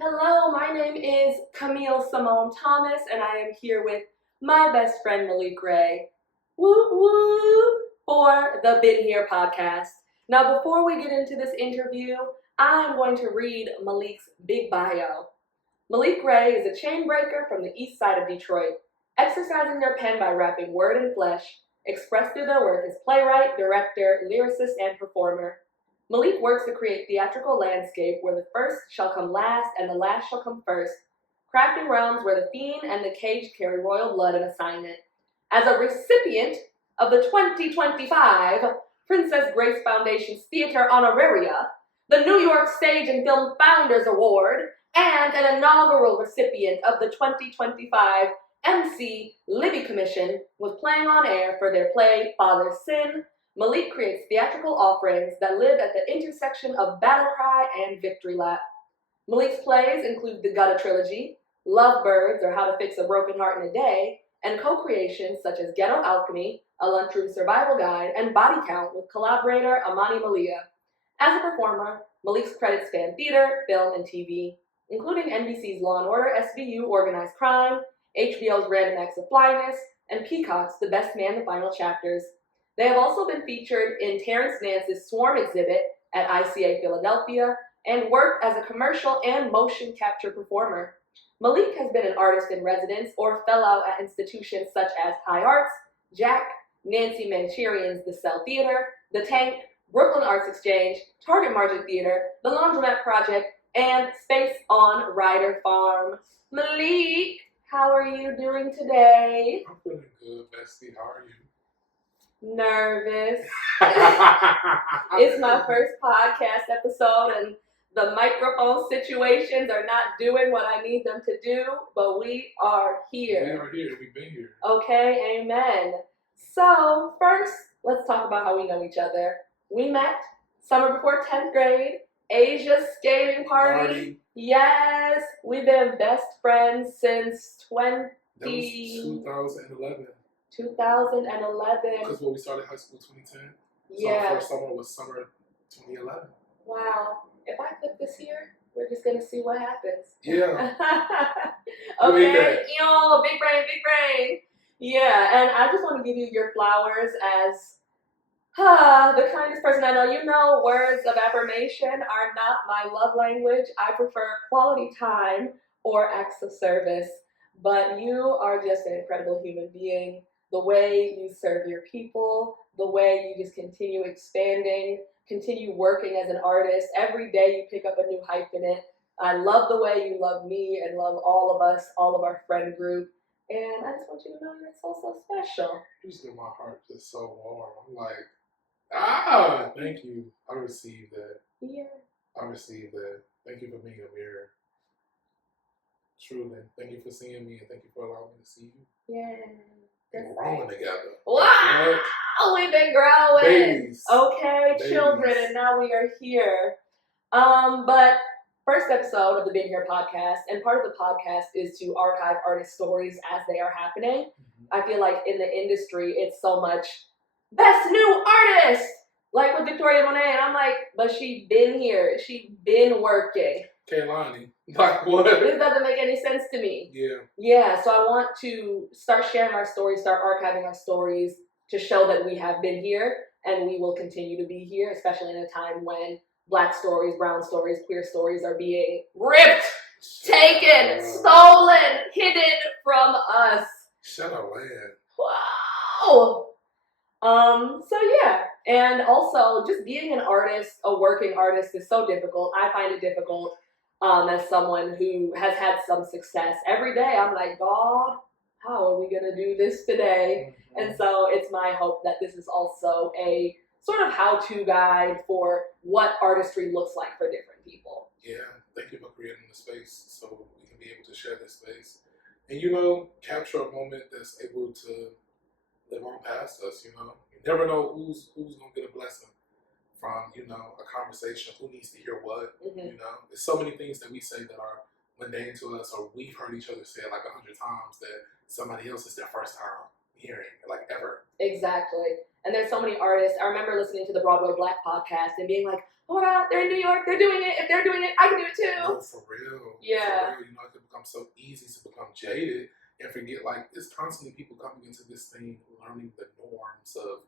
Hello, my name is Camille Simone Thomas, and I am here with my best friend Maeek Rae. Woo woo! For the Been Here podcast. Now, before we get into this interview, I'm going to read Maleek's big bio. Maeek Rae is a chain breaker from the east side of Detroit, exercising their pen by wrapping word in flesh, expressed through their work as playwright, director, lyricist, and performer. Maleek works to create theatrical landscape where the first shall come last and the last shall come first, crafting realms where the fiend and the caged carry royal blood and assignment. As a recipient of the 2025 Princess Grace Foundation's Theater Honoraria, the New York Stage and Film Founders Award, and an inaugural recipient of the 2025 MC Libby Commission, was playing on air for their play Father's Sin. Maleek creates theatrical offerings that live at the intersection of Battle Cry and Victory Lap. Maleek's plays include the Gutta Trilogy, Lovebirds or How to Fix a Broken Heart in a Day, and co-creations such as Ghetto Alchemy, A Lunchroom Survival Guide, and Body Count with collaborator Amani Malia. As a performer, Maleek's credits span theater, film, and TV, including NBC's Law & Order SVU Organized Crime, HBO's Random Acts of Flyness, and Peacock's The Best Man, The Final Chapters. They have also been featured in Terrence Nance's Swarm exhibit at ICA Philadelphia and worked as a commercial and motion capture performer. Maleek has been an artist in residence or fellow at institutions such as High Arts, Jack, Nancy Mancherian's The Cell Theater, The Tank, Brooklyn Arts Exchange, Target Margin Theater, The Laundromat Project, and Space on Ryder Farm. Maleek, how are you doing today? I'm feeling good, bestie. How are you? Nervous. It's my first podcast episode and the microphone situations are not doing what I need them to do, but we are here. We are here. We've been here. Okay, amen. So first, let's talk about how we know each other. We met summer before 10th grade, Asia skating party. Yes, we've been best friends since That was 2011. 2011. Because when we started high school 2010. Yeah. So our first summer was summer 2011. Wow. If I click this here, we're just going to see what happens. Yeah. Okay. Yo, big brain. Yeah, and I just want to give you your flowers as the kindest person I know. You know, words of affirmation are not my love language. I prefer quality time or acts of service. But you are just an incredible human being. The way you serve your people, the way you just continue expanding, continue working as an artist. Every day you pick up a new hype in it. I love the way you love me and love all of us, all of our friend group. And I just want you to know you're so special. You just get my heart just so warm. I'm like, thank you. I received that. Yeah. I received that. Thank you for being a mirror. Truly. Thank you for seeing me and thank you for allowing me to see you. Yeah. We're growing together. Wow! We've been growing. Babies. Okay, Babies. Children, and now we are here. But first episode of the Been Here podcast, and part of the podcast is to archive artist stories as they are happening. I feel like in the industry, it's so much best new artist, like with Victoria Monet, and I'm like, but she been here, she been working. Kaylani, like what? This doesn't make any sense to me. Yeah, so I want to start sharing our stories, start archiving our stories to show that we have been here and we will continue to be here, especially in a time when Black stories, brown stories, queer stories are being ripped, taken, stolen, hidden from us. Shut up, land. Wow. So yeah, and also just being an artist, a working artist is so difficult. I find it difficult as someone who has had some success. Every day I'm like, God, how are we gonna do this today? And so it's my hope that this is also a sort of how-to guide for what artistry looks like for different people. Yeah, thank you for creating the space so we can be able to share this space. And you know, capture a moment that's able to live on past us, you know. You never know who's gonna get a blessing from, you know, a conversation, who needs to hear what, you know. There's so many things that we say that are mundane to us, or we've heard each other say it like 100 times, that somebody else is their first time hearing, like ever. Exactly. And there's so many artists. I remember listening to the Broadway Black podcast and being like, oh my God, they're in New York, they're doing it. If they're doing it, I can do it too. No, for real. Yeah. For real. You know, it can become so easy to become jaded and forget, like, it's constantly people coming into this thing, learning the norms of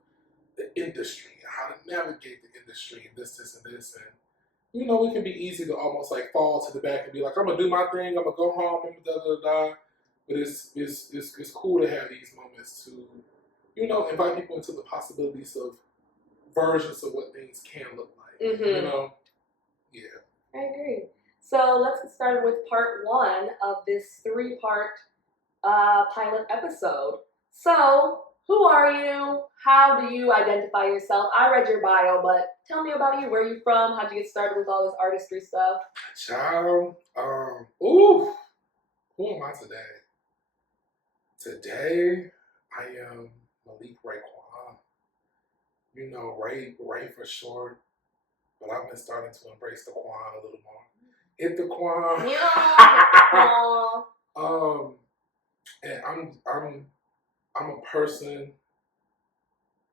the industry and how to navigate the industry and this, and this. And, you know, it can be easy to almost like fall to the back and be like, I'm going to do my thing, I'm going to go home, I'm going to da. But it's cool to have these moments to, you know, invite people into the possibilities of versions of what things can look like. Mm-hmm. You know? Yeah. I agree. So let's get started with part 1 of this 3-part pilot episode. So, who are you? How do you identify yourself? I read your bio, but tell me about you. Where are you from? How'd you get started with all this artistry stuff? Child, who am I today? Today, I am Maeek Rae. You know, Ray for short, but I've been starting to embrace the Quan a little more. Hit the Quan. Yeah. And I'm a person.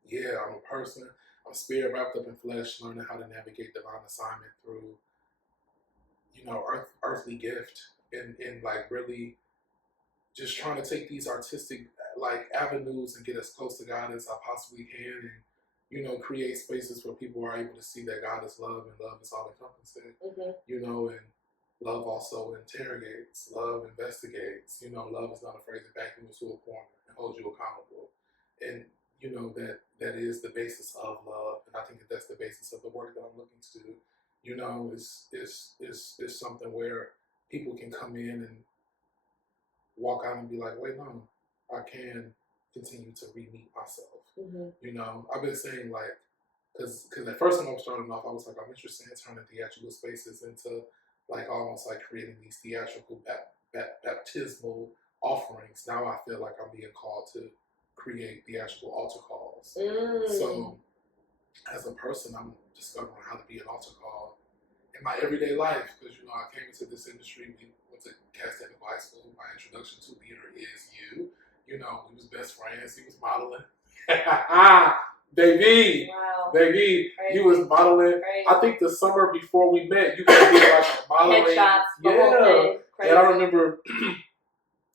Yeah, I'm a person. I'm spirit wrapped up in flesh, learning how to navigate divine assignment through, you know, earthly gift and like really just trying to take these artistic like avenues and get as close to God as I possibly can, and you know, create spaces where people are able to see that God is love and love is all encompassing. Mm-hmm. You know, and love also interrogates, love investigates. You know, love is not afraid to back you into a corner and hold you accountable. And you know that is the basis of love, and I think that's the basis of the work that I'm looking to do. You know, is something where people can come in and walk out and be like, wait, no, I can continue to re-meet myself. Mm-hmm. You know, I've been saying like, because at first when I was starting off, I was like, I'm interested in turning theatrical spaces into like almost like creating these theatrical baptismal offerings. Now I feel like I'm being called to create theatrical altar calls. So as a person, I'm discovering how to be an altar call in my everyday life, because you know, I came into this industry, we went to Cass Technical High School. My introduction to theater is you. You know, we was best friends. He was modeling. Baby. Wow. Baby. Crazy. He was modeling. Crazy. I think the summer before we met, you guys did like a modeling. Headshots. Yeah. And I remember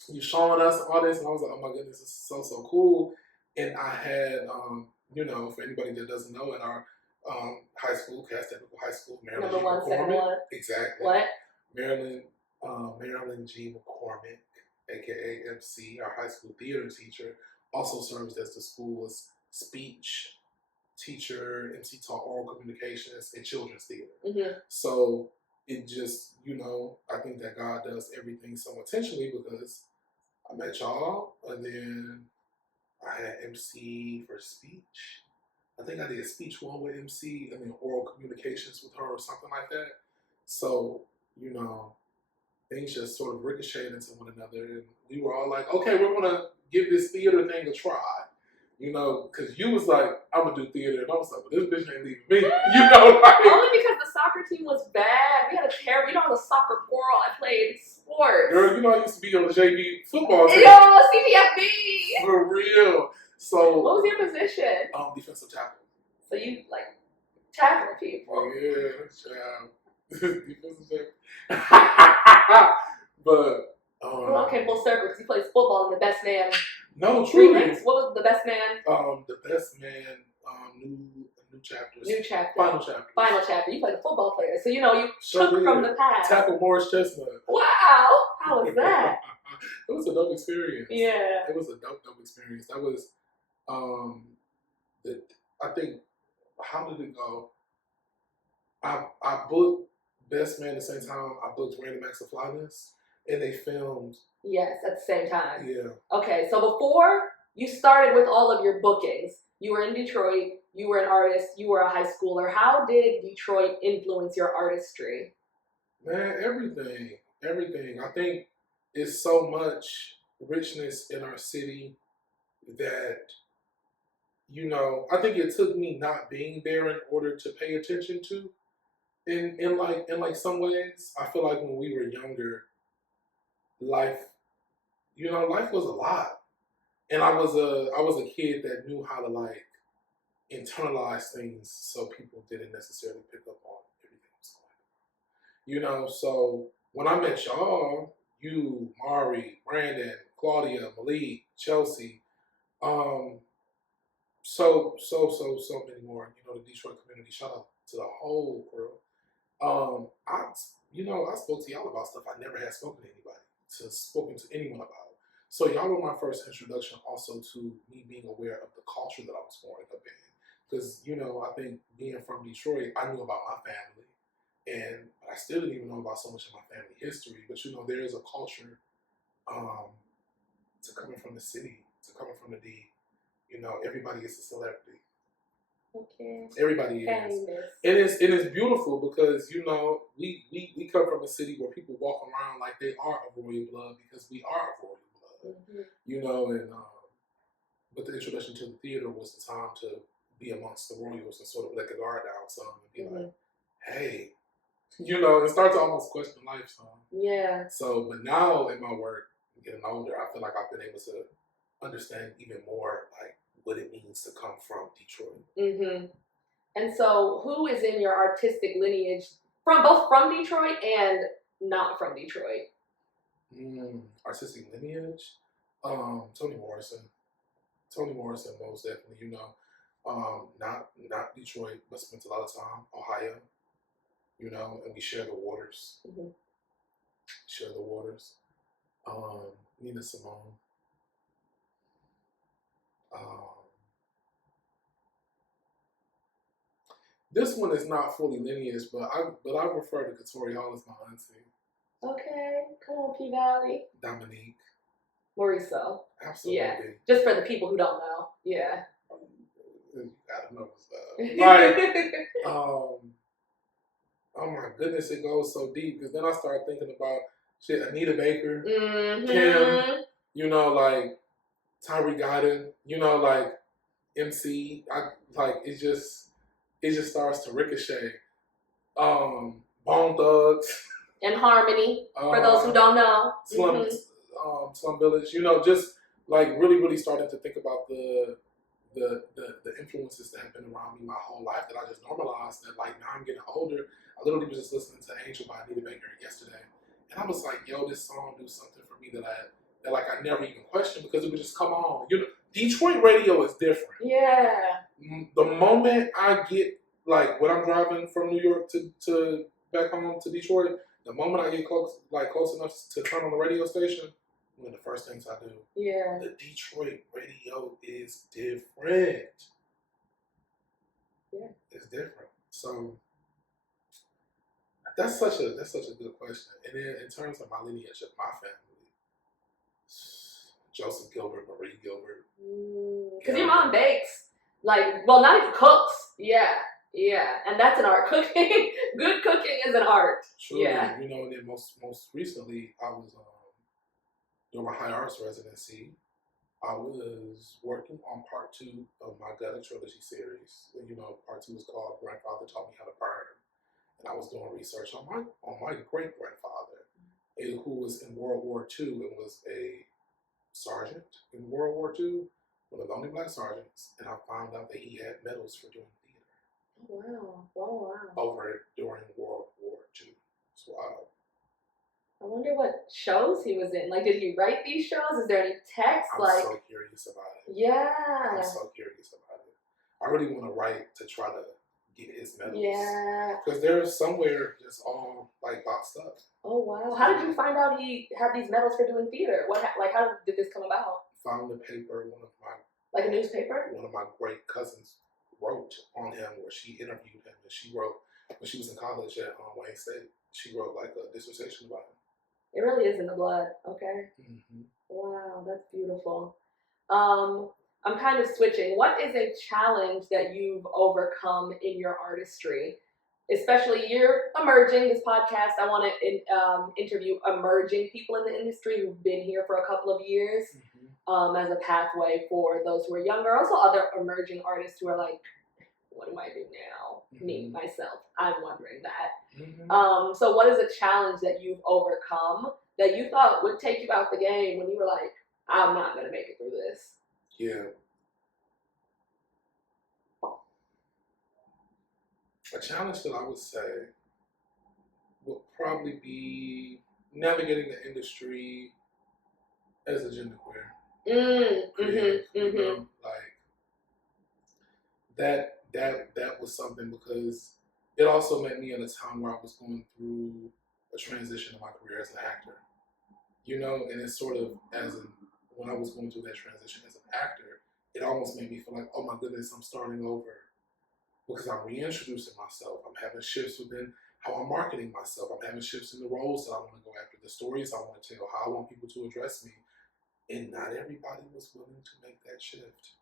you showing us all this, and I was like, oh my goodness, this is so cool. And I had, you know, for anybody that doesn't know, in our high school, Cass Technical High School, Maryland G. McCormick. Exactly. What? Maryland G. McCormick, aka MC, our high school theater teacher, also serves as the school's speech teacher. MC taught oral communications and children's theater. Mm-hmm. So it just, you know, I think that God does everything so intentionally, because I met y'all, and then I had MC for speech. I think I did speech 1 with MC, and then oral communications with her or something like that. So, you know, things just sort of ricocheted into one another, and we were all like, okay, we're going to give this theater thing a try. You know, because you was like, I'm going to do theater, and I was like, well, this bitch ain't leaving me. You know, like, only because the soccer team was bad. We had a terrible, you know, I was a soccer girl. I played sports. Girl, you know, I used to be on the JV football team. Yo, CPFB. For real. So, what was your position? Defensive tackle. So you, like, tackling people. Oh, yeah, child. Defensive tackle. But, well, okay, full circle, because he plays football and the best man. No, truly. Remix? What was the best man? The best man, new chapters. New chapter. Final chapter. Final chapter. You played a football player, so you know you took from the past. Tackle Morris Chestnut. Wow, how was that? It was a dope experience. Yeah. It was a dope experience. That was, I think, how did it go? I booked Best Man at the same time I booked Random Acts of Flyness, and they filmed. Yes, at the same time. Yeah. Okay, so before you started with all of your bookings, you were in Detroit, you were an artist, you were a high schooler. How did Detroit influence your artistry? Man, everything. I think it's so much richness in our city that, you know, I think it took me not being there in order to pay attention to. In like some ways, I feel like when we were younger, life was a lot. And I was a kid that knew how to like internalized things so people didn't necessarily pick up on everything that was going on. So when I met y'all, you, Mari, Brandon, Claudia, Maleek, Chelsea, so many more. The Detroit community. Shout out to the whole world. I spoke to y'all about stuff I never had spoken to anyone about. So y'all were my first introduction also to me being aware of the culture that I was growing up in. Because, I think being from Detroit, I knew about my family. And I still didn't even know about so much of my family history. But, there is a culture to coming from the city, to coming from the D. Everybody is a celebrity. Okay. Everybody is. It is beautiful because, we come from a city where people walk around like they are of royal blood because we are of royal blood. Mm-hmm. But the introduction to the theater was the time to be amongst the royals and sort of let the guard down some and be like, hey, and start to almost question life some. Yeah. So, but now in my work, getting older, I feel like I've been able to understand even more like what it means to come from Detroit. Mm-hmm. And so who is in your artistic lineage both from Detroit and not from Detroit? Artistic lineage? Toni Morrison. Toni Morrison, most definitely, not Detroit, but spent a lot of time Ohio, and we share the waters. Mm-hmm. Share the waters. Nina Simone. This one is not fully lineage, but I refer to Katorial as my auntie. Okay, come on, P Valley. Dominique. Mauricio. Absolutely. Yeah. Just for the people who don't know. Yeah. You gotta know stuff. Like, oh my goodness, it goes so deep because then I start thinking about shit. Anita Baker, Kim, like Tyree Guyton, like MC. It just starts to ricochet. Bone Thugs. And Harmony, for those who don't know. Slum Village, just like really starting to think about the influences that have been around me my whole life that I just normalized. That like now I'm getting older. I literally was just listening to Angel by Anita Baker yesterday, and I was like, "Yo, this song do something for me that I never even questioned because it would just come on." Detroit radio is different. Yeah. The moment I get like when I'm driving from New York to back home to Detroit, the moment I get close enough to turn on the radio station, one of the first things I do. Yeah. The Detroit radio is different. Yeah. It's different. So that's such a good question. And then in terms of my lineage of my family, Joseph Gilbert, Marie Gilbert. Because your mom bakes. Not even cooks. Yeah. Yeah. And that's an art. Cooking. Good cooking is an art. Truly, yeah. And then most recently I was during my high arts residency, I was working on part 2 of my Gutta Trilogy series. And, part 2 is called Grandfather Taught Me How to Burn. And I was doing research on my great grandfather, who was in World War II and was a sergeant in World War II, one of the only black sergeants. And I found out that he had medals for doing theater. Oh, wow. Over during World War II. It's wild. I wonder what shows he was in. Did he write these shows? Is there any text? I'm so curious about it. Yeah. I'm so curious about it. I really want to write to try to get his medals. Yeah. Because they're somewhere just all boxed up. Oh wow! How did you find out he had these medals for doing theater? How did this come about? Found the paper. One of my a newspaper. One of my great cousins wrote on him, where she interviewed him, and she wrote when she was in college at Wayne State. She wrote a dissertation about him. It really is in the blood. Okay. Mm-hmm. Wow, that's beautiful. I'm kind of switching. What is a challenge that you've overcome in your artistry? Especially you're emerging. This podcast, I want to interview emerging people in the industry who've been here for a couple of years, as a pathway for those who are younger. Also, other emerging artists who are like, what do I do now? Mm-hmm. Me, myself. I'm wondering that. Mm-hmm. So what is a challenge that you've overcome that you thought would take you out the game when you were like, I'm not going to make it through this? Yeah. A challenge that I would say would probably be navigating the industry as a genderqueer creative. You know, like that was something because it also met me in a time where I was going through a transition in my career as an actor. You know, and it's sort of when I was going through that transition as an actor, it almost made me feel like, oh my goodness, I'm starting over because I'm reintroducing myself. I'm having shifts within how I'm marketing myself. I'm having shifts in the roles that I want to go after, the stories I want to tell, how I want people to address me. And not everybody was willing to make that shift.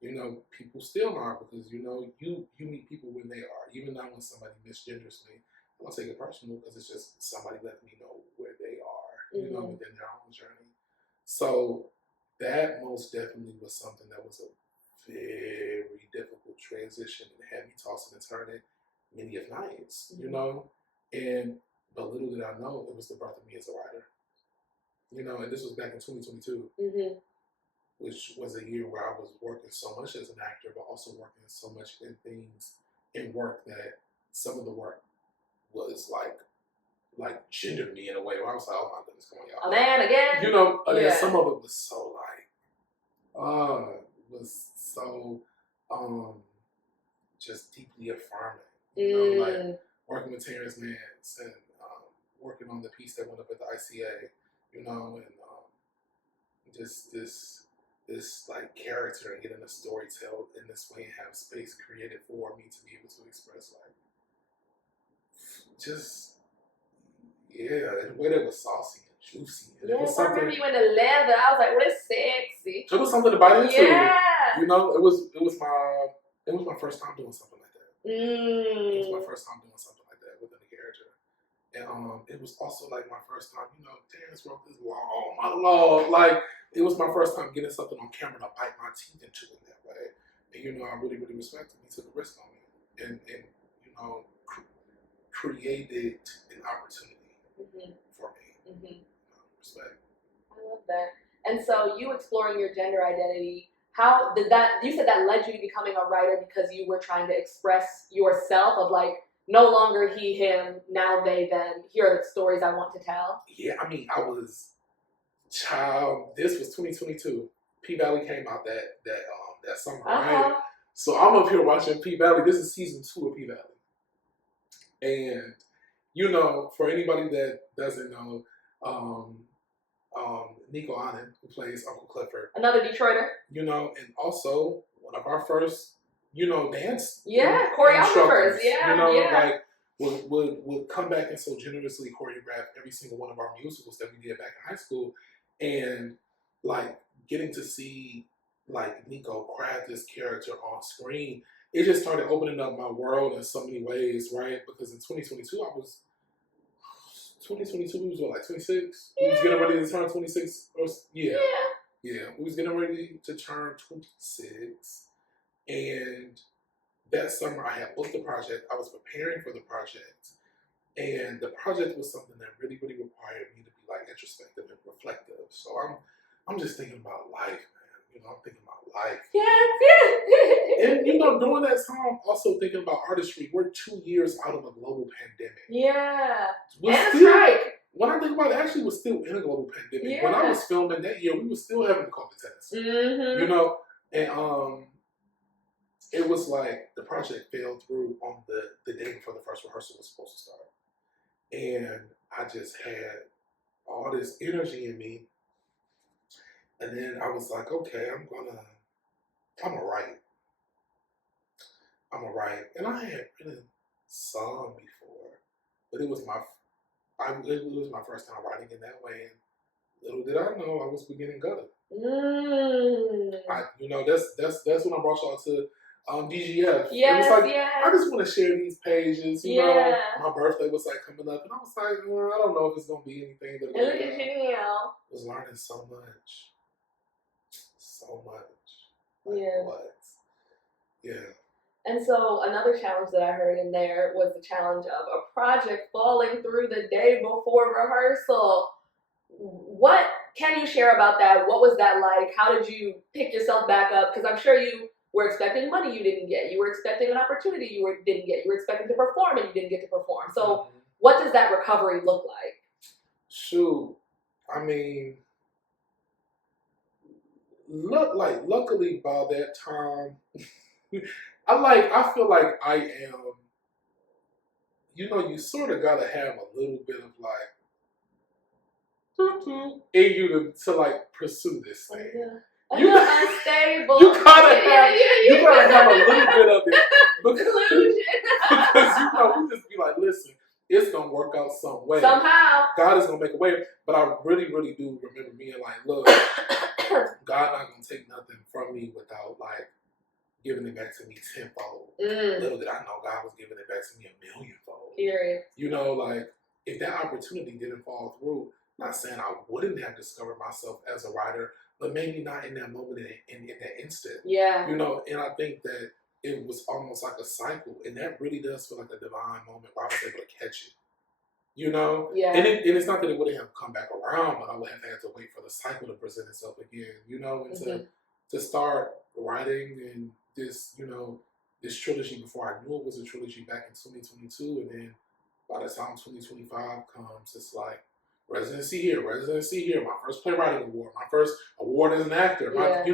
You know, people still are because, you know, you meet people when they are. Even now when somebody misgenders me, I don't take it personal because it's just somebody letting me know where they are, you know, within their own journey. So that most definitely was something that was a very difficult transition and had me tossing and turning many of nights, you know. But little did I know it was the birth of me as a writer. You know, and this was back in 2022, which was a year where I was working so much as an actor, but also working so much in things in work that some of the work was like gendered me in a way where I was like, oh my goodness, come on, y'all. A man again? You know, and then some of it was so it was so just deeply affirming. You know, like working with Terrence Nance and working on the piece that went up at the ICA, you know, and just this like character and getting a story told in this way and have space created for me to be able to express like just in a way that was saucy and juicy. And yes, I remember you in the leather. I was like, what is sexy? It was something to bite into. Yeah. You know, it was my first time doing something like that. It was my first time doing something like that within a character. And it was also like my first time, you know, Terrence wrote this long monologue. Like, it was my first time getting something on camera to bite my teeth into it that way. And, you know, I really, really respected him. He took a risk on me. And you know, created an opportunity for me. Respect. I love that. And so you exploring your gender identity, how did that, you said that led you to becoming a writer because you were trying to express yourself of like, no longer he, him, now they, them. Here are the stories I want to tell. Yeah, I mean, I was this was 2022. P Valley came out that summer, right? So I'm up here watching P Valley. This is season 2 of P Valley. And, you know, for anybody that doesn't know, Nico Anand, who plays Uncle Clifford. Another Detroiter. You know, and also one of our first, you know, dance choreographers. Yeah, you know, like would come back and so generously choreograph every single one of our musicals that we did back in high school. And like getting to see like Nico craft this character on screen, it just started opening up my world in so many ways, right? Because in 2022 we was what, like 26? Yeah. We was getting ready to turn 26. Yeah, we was getting ready to turn 26. And that summer I had booked the project. I was preparing for the project. And the project was something that really, really required me to be like introspective and reflective. So I'm just thinking about life, man. You know, I'm thinking about life. Yeah. And you know, during that time, also thinking about artistry. We're 2 years out of a global pandemic. Yeah. When I think about it, actually was still in a global pandemic. Yeah. When I was filming that year, we were still having the COVID test. You know, and it was like the project fell through on the day before the first rehearsal was supposed to start. And I just had all this energy in me. And then I was like, okay, I'm gonna write. And I had written some before, but it was my first time writing in that way. And little did I know I was beginning gutter. You know, that's when I brought y'all to DGF. Yes, it was like, I just want to share these pages. You know, my birthday was like coming up, and I was like, I don't know if it's gonna be anything. That look at you now. Was learning so much. Like, what? Yeah. And so another challenge that I heard in there was the challenge of a project falling through the day before rehearsal. What can you share about that? What was that like? How did you pick yourself back up? Because I'm sure you were expecting money you didn't get. You were expecting an opportunity you didn't get. You were expecting to perform and you didn't get to perform. So what does that recovery look like? Shoot, I mean, luckily by that time, I feel like I am, you sort of gotta have a little bit of like, in you to like pursue this thing. You unstable. You gotta have a little bit of it because we just be like, listen, it's gonna work out some way. Somehow, God is gonna make a way. But I really, really do remember being like, look, God not gonna take nothing from me without like giving it back to me tenfold. Little did I know God was giving it back to me a millionfold. Period. Like if that opportunity didn't fall through, not saying I wouldn't have discovered myself as a writer, but maybe not in that moment, in that instant. Yeah. And I think that it was almost like a cycle, and that really does feel like a divine moment where I was able to catch it. Yeah. And it's not that it wouldn't have come back around, but I would have had to wait for the cycle to present itself again. And to start writing and this, this trilogy before I knew it was a trilogy back in 2022, and then by the time 2025 comes, it's like residency here, my first playwriting award, my first award as an actor, and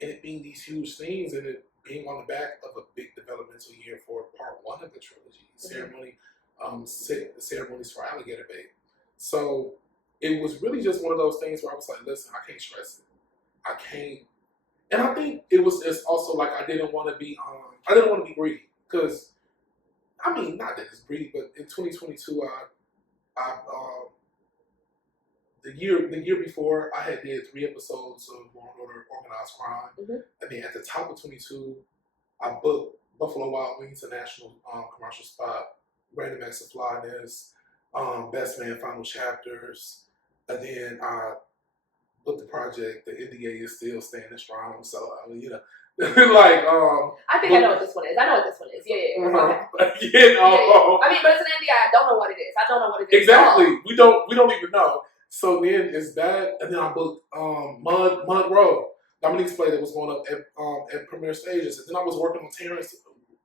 it being these huge things, and it being on the back of a big developmental year for part one of the trilogy, ceremonies for Alligator Bay. So it was really just one of those things where I was like, listen, I can't stress it. I can't. And I think it's also like I didn't want to be greedy, because I mean, not that it's greedy, but in 2022, the year before, I had did 3 episodes of Law and Order Organized Crime, and then at the top of 22, I booked Buffalo Wild Wings, a national commercial spot, Random Acts of Flyness, Best Man Final Chapters, and then I booked the project. The NDA is still standing strong, so I mean, I think I know what this one is. Yeah. Okay. Yeah. I mean, but it's an NDA. I don't know what it is. Exactly. We don't even know. So then it's that, and then I booked Mud Road, Dominique's play that was going up at Premiere Stages, and then I was working on Terrence.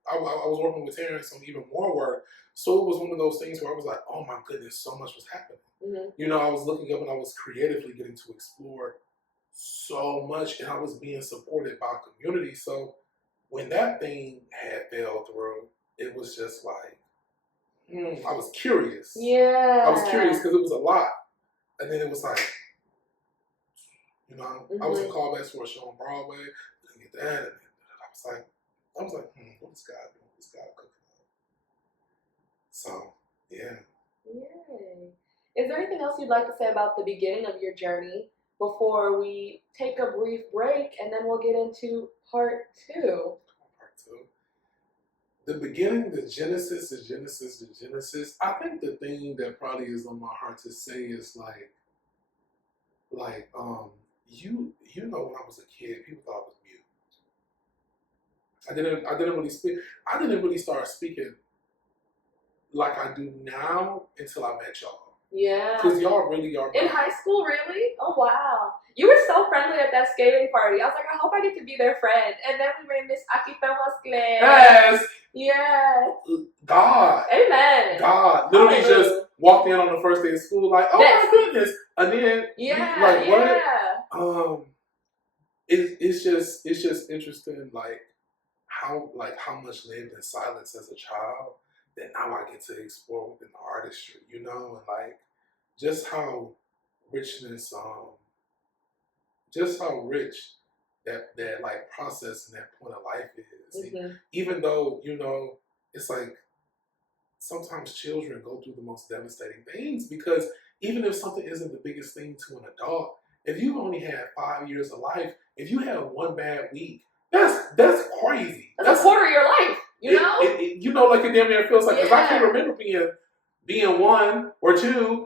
I was working with Terrence on even more work. So it was one of those things where I was like, oh my goodness, so much was happening. I was looking up and I was creatively getting to explore so much, and I was being supported by community. So when that thing had fell through, it was just like, I was curious. Yeah. I was curious because it was a lot. And then it was like, I was in callbacks for a show on Broadway. I didn't get that. And then I was like, what is God doing? What is God cooking up? So, yeah. Yay. Is there anything else you'd like to say about the beginning of your journey before we take a brief break, and then we'll get into part 2? Part 2. The beginning, the genesis. I think the thing that probably is on my heart to say is like, when I was a kid, people thought I was mute. I didn't really speak. I didn't really start speaking like I do now until I met y'all. Yeah. Because y'all really are. In high school, really? Oh, wow. You were so friendly at that skating party. I was like, I hope I get to be their friend. And then we were in Miss Aquí Femos class. Yes. Yes. God. Amen. God. Literally just walked in on the first day of school like, oh my goodness. And then, what? It's just interesting, like how much lived in silence as a child that now I get to explore within the artistry, and like just how richness, just how rich that like process and that point of life is. Even though, it's like sometimes children go through the most devastating things, because even if something isn't the biggest thing to an adult, if you've only had 5 years of life, if you have one bad week, that's crazy. That's a quarter of your life, like it damn near feels like, because I can't remember being 1 or 2, so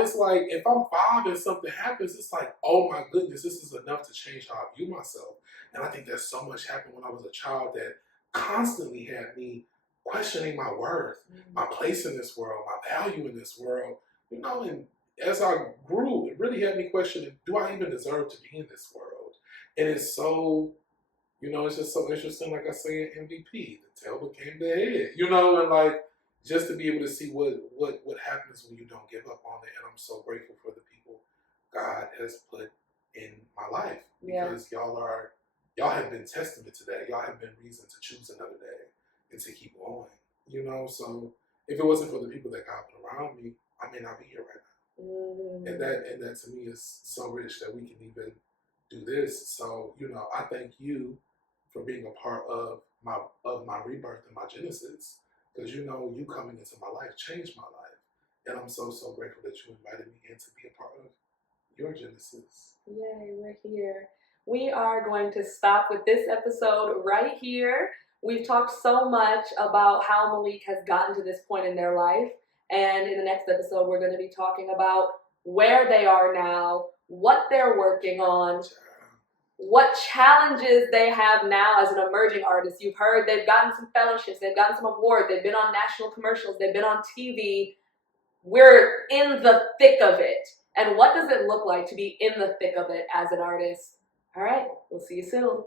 it's like, if I'm 5 and something happens, it's like, oh my goodness, this is enough to change how I view myself. And I think that so much happened when I was a child that constantly had me questioning my worth, my place in this world, my value in this world, and as I grew, it really had me questioning, do I even deserve to be in this world? And it's so You know, it's just so interesting. Like I say in MVP, the tail became the head. You know, and like just to be able to see what happens when you don't give up on it. And I'm so grateful for the people God has put in my life because y'all have been testament to that. Y'all have been reason to choose another day and to keep going. You know, so if it wasn't for the people that God put around me, I may not be here right now. And that to me is so rich that we can even do this. So, you know, I thank you for being a part of my rebirth and my genesis. Because you know, you coming into my life changed my life. And I'm so grateful that you invited me in to be a part of your genesis. Yay, we're here. We are going to stop with this episode right here. We've talked so much about how Maleek has gotten to this point in their life. And in the next episode, we're going to be talking about where they are now, what they're working on, what challenges they have now as an emerging artist. You've heard they've gotten some fellowships, they've gotten some awards, they've been on national commercials, they've been on TV. We're in the thick of it. And what does it look like to be in the thick of it as an artist? All right, we'll see you soon.